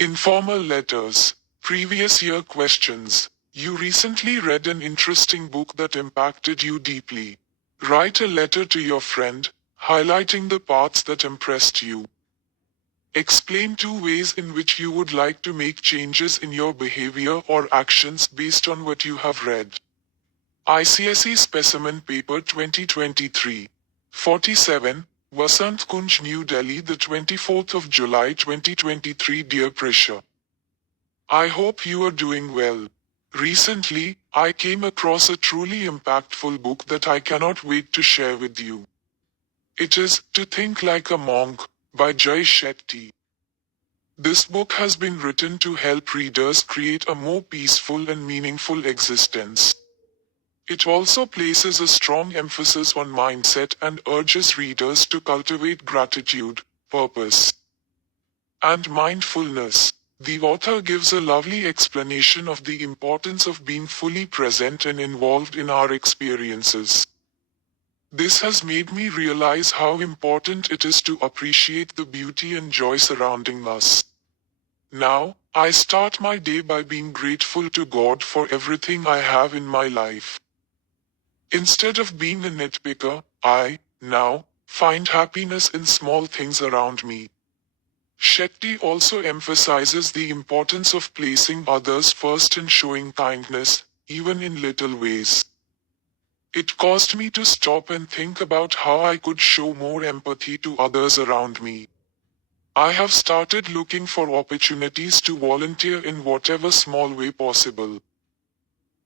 Informal letters. Previous year questions. You recently read an interesting book that impacted you deeply. Write a letter to your friend, highlighting the parts that impressed you. Explain 2 ways in which you would like to make changes in your behavior or actions based on what you have read. ICSE Specimen Paper 2023. 47, Vasant Kunj, New Delhi, the 24th of July 2023. Dear Prisha, I hope you are doing well. Recently, I came across a truly impactful book that I cannot wait to share with you. It is To Think Like a Monk by Jay Shetty. This book has been written to help readers create a more peaceful and meaningful existence. It also places a strong emphasis on mindset and urges readers to cultivate gratitude, purpose, and mindfulness. The author gives a lovely explanation of the importance of being fully present and involved in our experiences. This has made me realize how important it is to appreciate the beauty and joy surrounding us. Now, I start my day by being grateful to God for everything I have in my life. Instead of being a nitpicker, I, now, find happiness in small things around me. Shetty also emphasizes the importance of placing others first and showing kindness, even in little ways. It caused me to stop and think about how I could show more empathy to others around me. I have started looking for opportunities to volunteer in whatever small way possible.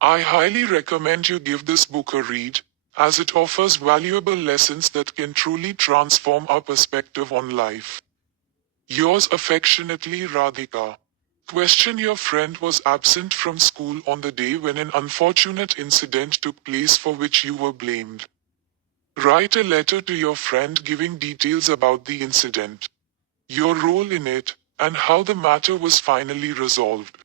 I highly recommend you give this book a read, as it offers valuable lessons that can truly transform our perspective on life. Yours affectionately, Radhika. Question: Your friend was absent from school on the day when an unfortunate incident took place for which you were blamed. Write a letter to your friend giving details about the incident, your role in it, and how the matter was finally resolved.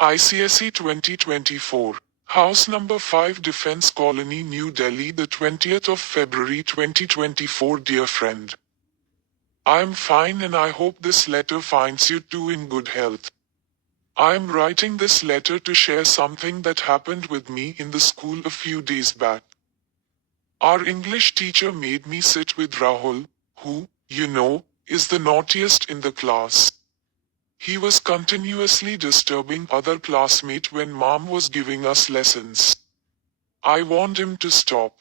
ICSE 2024, House Number 5, Defense Colony, New Delhi, the 20th of February 2024. Dear friend, I am fine and I hope this letter finds you too in good health. I am writing this letter to share something that happened with me in the school a few days back. Our English teacher made me sit with Rahul, who, is the naughtiest in the class. He was continuously disturbing other classmates when mom was giving us lessons. I warned him to stop.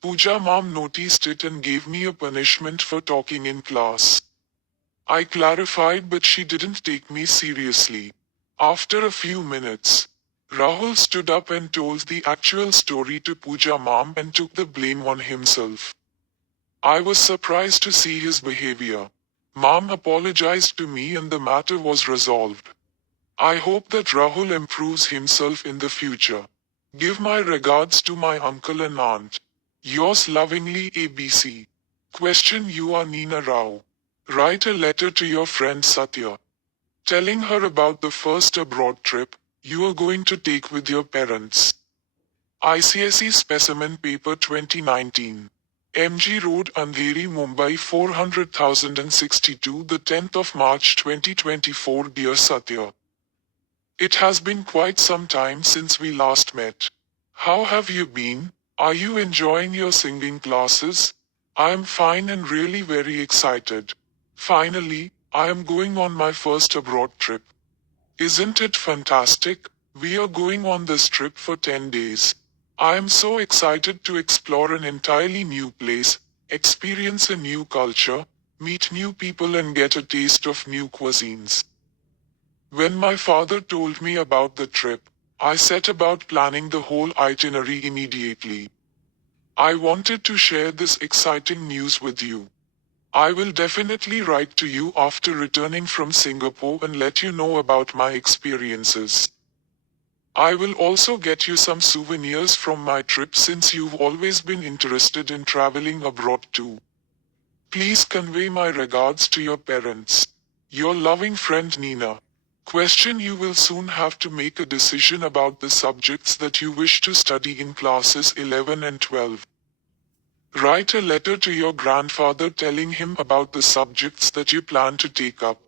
Pooja mom noticed it and gave me a punishment for talking in class. I clarified but she didn't take me seriously. After a few minutes, Rahul stood up and told the actual story to Pooja mom and took the blame on himself. I was surprised to see his behavior. Mom apologized to me and the matter was resolved. I hope that Rahul improves himself in the future. Give my regards to my uncle and aunt. Yours lovingly, ABC. Question: You are Neena Rao. Write a letter to your friend Satya, telling her about the first abroad trip you are going to take with your parents. ICSE Specimen Paper 2019. MG Road, Andheri, Mumbai 400,062, the 10th of March 2024. Dear Satya, it has been quite some time since we last met. How have you been? Are you enjoying your singing classes? I am fine and really very excited. Finally, I am going on my first abroad trip. Isn't it fantastic? We are going on this trip for 10 days. I am so excited to explore an entirely new place, experience a new culture, meet new people and get a taste of new cuisines. When my father told me about the trip, I set about planning the whole itinerary immediately. I wanted to share this exciting news with you. I will definitely write to you after returning from Singapore and let you know about my experiences. I will also get you some souvenirs from my trip since you've always been interested in traveling abroad too. Please convey my regards to your parents. Your loving friend Neena. Question: You will soon have to make a decision about the subjects that you wish to study in classes 11 and 12. Write a letter to your grandfather telling him about the subjects that you plan to take up.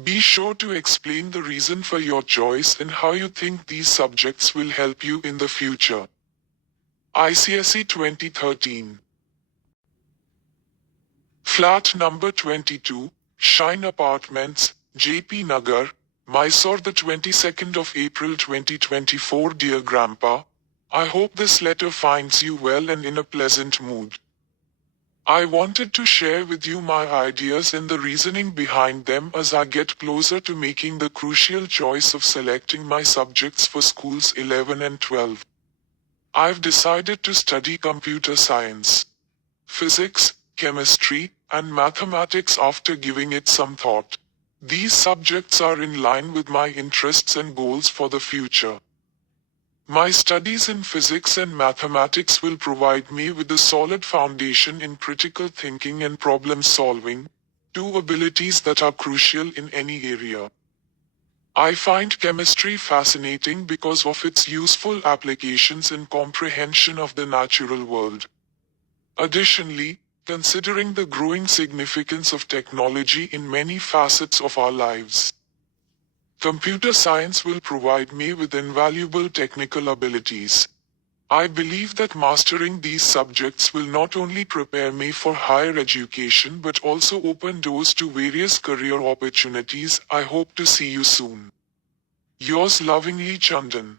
Be sure to explain the reason for your choice and how you think these subjects will help you in the future. ICSE 2013. Flat number 22, Shine Apartments, JP Nagar, Mysore, the 22nd of April 2024. Dear Grandpa, I hope this letter finds you well and in a pleasant mood. I wanted to share with you my ideas and the reasoning behind them as I get closer to making the crucial choice of selecting my subjects for schools 11 and 12. I've decided to study computer science, physics, chemistry, and mathematics after giving it some thought. These subjects are in line with my interests and goals for the future. My studies in physics and mathematics will provide me with a solid foundation in critical thinking and problem solving, two abilities that are crucial in any area. I find chemistry fascinating because of its useful applications and comprehension of the natural world. Additionally, considering the growing significance of technology in many facets of our lives, computer science will provide me with invaluable technical abilities. I believe that mastering these subjects will not only prepare me for higher education but also open doors to various career opportunities. I hope to see you soon. Yours lovingly, Chandan.